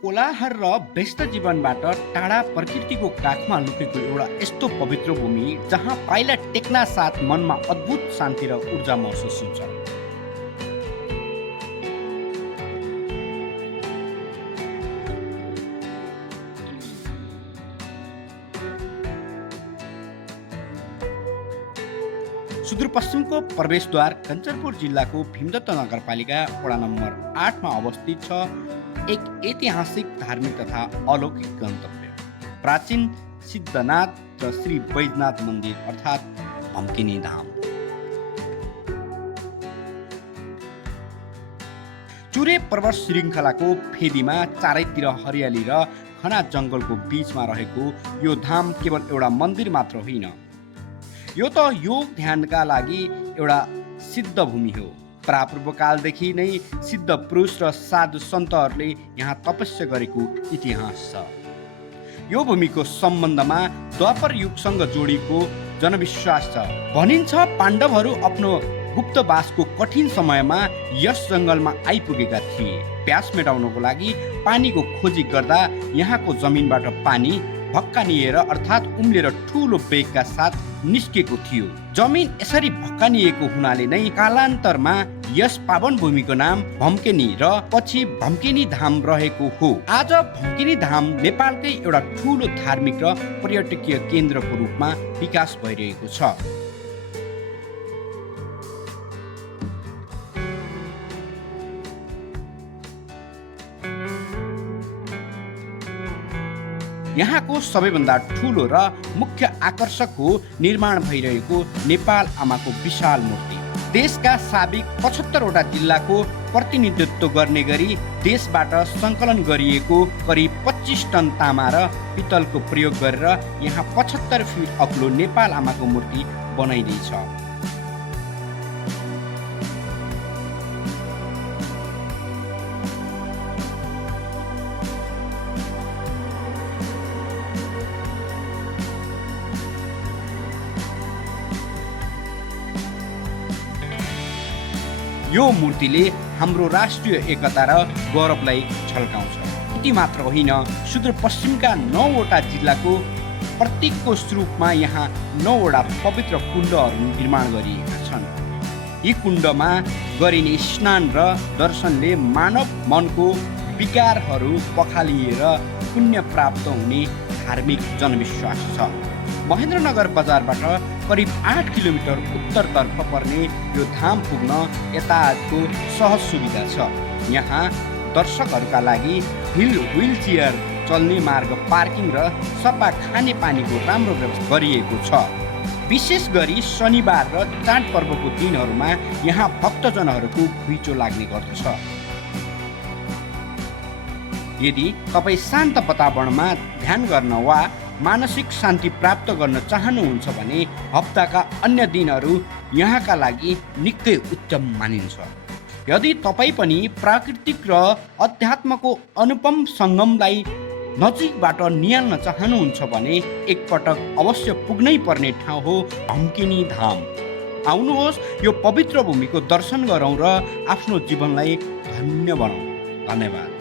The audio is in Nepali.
कोलाहल र व्यस्त जीवनबाट टाढा प्रकृतिको काखमा लुकेको एउटा यस्तो पवित्र भूमि जहाँ पाइला टेक्ना साथ मनमा अद्भुत शान्ति र ऊर्जा महसुस हुन्छ। सुदूरपश्चिमको प्रवेशद्वार कञ्चनपुर जिल्लाको भीमदत्त नगरपालिका वडा नम्बर 8 मा अवस्थित छ। एक ऐतिहासिक धार्मिक तथा अलौकिक गन्तव्य प्राचीन सिद्धनाथ र श्री बैजनाथ मन्दिर अर्थात् भम्किनी धाम। चुरे पर्वत श्रृङ्खलाको फेदीमा चारैतिर हरियाली र घना जङ्गलको बीचमा रहेको यो धाम केवल एउटा मन्दिर मात्र होइन, यो त योग ध्यानका लागि एउटा सिद्ध भूमि हो। प्रापूर्व कालदेखि नै सिद्ध पुरुष र साधु सन्तहरूले यहाँ तपस्या गरेको इतिहास छ। यो भूमिको सम्बन्धमा द्वापर युगसँग जोडिएको जनविश्वास छ। भनिन्छ पाण्डवहरू आफ्नो गुप्तवासको कठिन समयमा यस जङ्गलमा आइपुगेका थिए। प्यास मेटाउनको लागि पानीको खोजी गर्दा यहाँको जमिनबाट पानी भक्कानिएर अर्थात् उम्लेर ठुलो वेगका साथ निस्केको थियो। जमिन यसरी भक्कानिएको हुनाले नै कालान्तरमा यस पावन भूमिको नाम भम्केनी र पछि भम्किनी धाम रहेको हो। आज भम्किनी धाम नेपालकै एउटा ठुलो धार्मिक र पर्यटकीय केन्द्रको रूपमा विकास भइरहेको छ। यहाँको सबैभन्दा ठुलो र मुख्य आकर्षक हो निर्माण भइरहेको नेपाल आमाको विशाल मूर्ति। देशका साबिक 75 वटा जिल्लाको प्रतिनिधित्व गर्ने गरी देशबाट सङ्कलन गरिएको करिब 25 टन तामा र पित्तलको प्रयोग गरेर यहाँ 75 फिट अग्लो नेपाल आमाको मूर्ति बनाइँदैछ। यो मूर्तिले हाम्रो राष्ट्रिय एकता र गौरवलाई झल्काउँछ। यति मात्र होइन, सुदूरपश्चिमका 9 वटा जिल्लाको प्रत्येकको स्वरूपमा यहाँ 9 वटा पवित्र कुण्डहरू निर्माण गरिएका छन्। यी कुण्डमा गरिने स्नान र दर्शनले मानव मनको विकारहरू पखालिएर पुण्य प्राप्त हुने धार्मिक जनविश्वास छ। महेन्द्रनगर बजारबाट करिब 8 किलोमिटर उत्तरतर्फ पर्ने यो धाम पुग्न यातायातको सहज सुविधा छ। यहाँ दर्शकहरूका लागि व्हील चेयर चल्ने मार्ग, पार्किङ र सफा खाने पानीको राम्रो व्यवस्था गरिएको छ। विशेष गरी शनिबार र चाडपर्वको दिनहरूमा यहाँ भक्तजनहरूको घुइँचो लाग्ने गर्दछ। यदि तपाईँ शान्त वातावरणमा ध्यान गर्न वा मानसिक शान्ति प्राप्त गर्न चाहनुहुन्छ भने हप्ताका अन्य दिनहरू यहाँका लागि निकै उत्तम मानिन्छ। यदि तपाईँ पनि प्राकृतिक र अध्यात्मको अनुपम सङ्गमलाई नजिकबाट निहाल्न चाहनुहुन्छ भने एकपटक अवश्य पुग्नै पर्ने ठाउँ हो भम्किनी धाम। आउनुहोस्, यो पवित्र भूमिको दर्शन गरौँ र आफ्नो जीवनलाई धन्य बनाऊ। धन्यवाद।